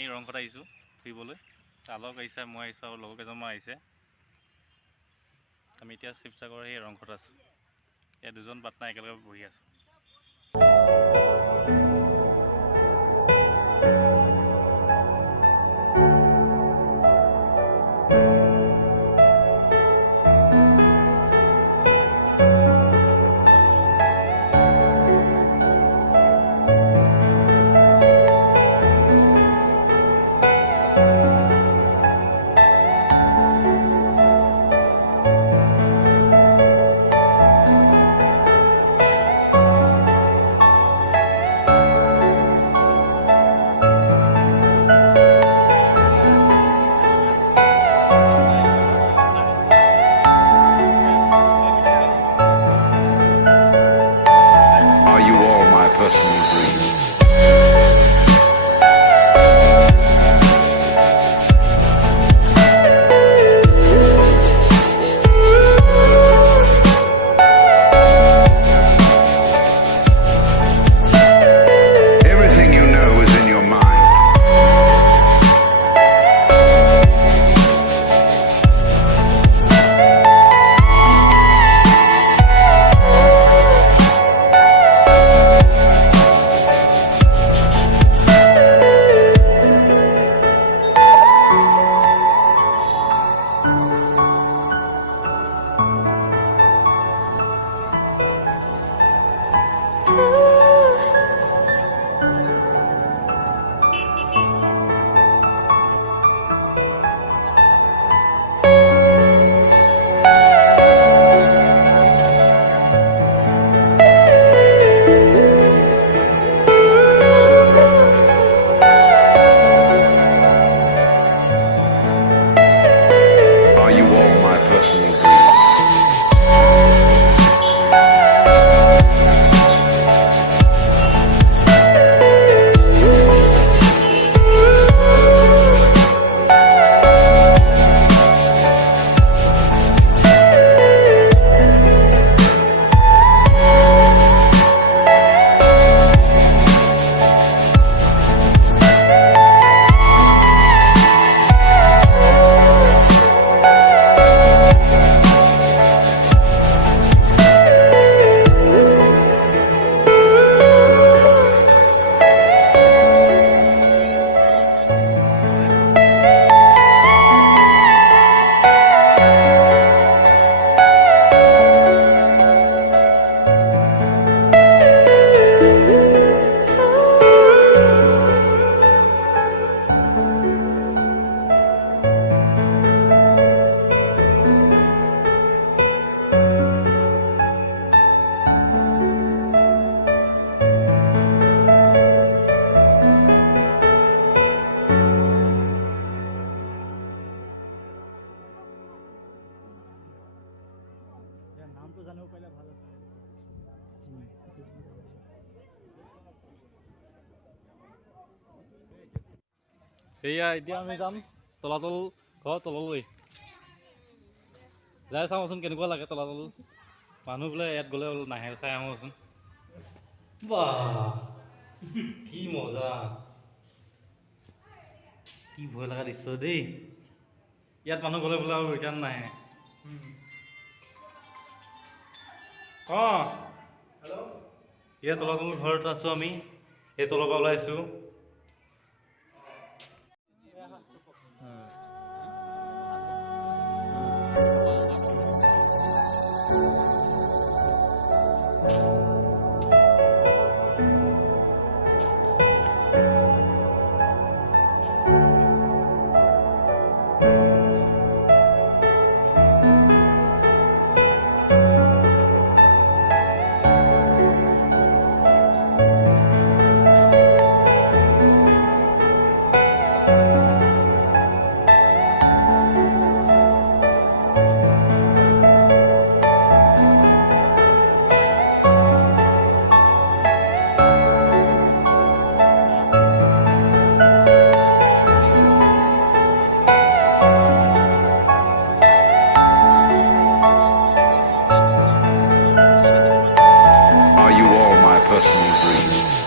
আমি ৰংঘৰত আহিছোঁ ফুৰিবলৈ। আলক আহিছে, মই আহিছোঁ আৰু লগৰ কেইজনমান আহিছে। আমি এতিয়া শিৱসাগৰৰ সেই ৰংঘৰত আছোঁ। ইয়াত দুজন পাৰ্টনাৰ একেলগে বহি আছোঁ। নামটো জানিব পাৰিলে ভাল আছে। সেয়া এতিয়া আমি যাম তলাতল ঘৰ তললৈ। যাই চাওঁচোন কেনেকুৱা লাগে তলাতল। মানুহ বোলে ইয়াত গ'লে নাহে, চাই আহোঁচোন। বাহ কি মজা, কি ভয় লগা দৃশ্য দেই। ইয়াত মানুহ গ'লে বোলে আৰু ৰিটাৰ্ণ নাহে। অঁ ইয়াত তলাতল ঘৰত আছোঁ আমি, এই তলৰ পৰা ওলাইছোঁ। personal dream.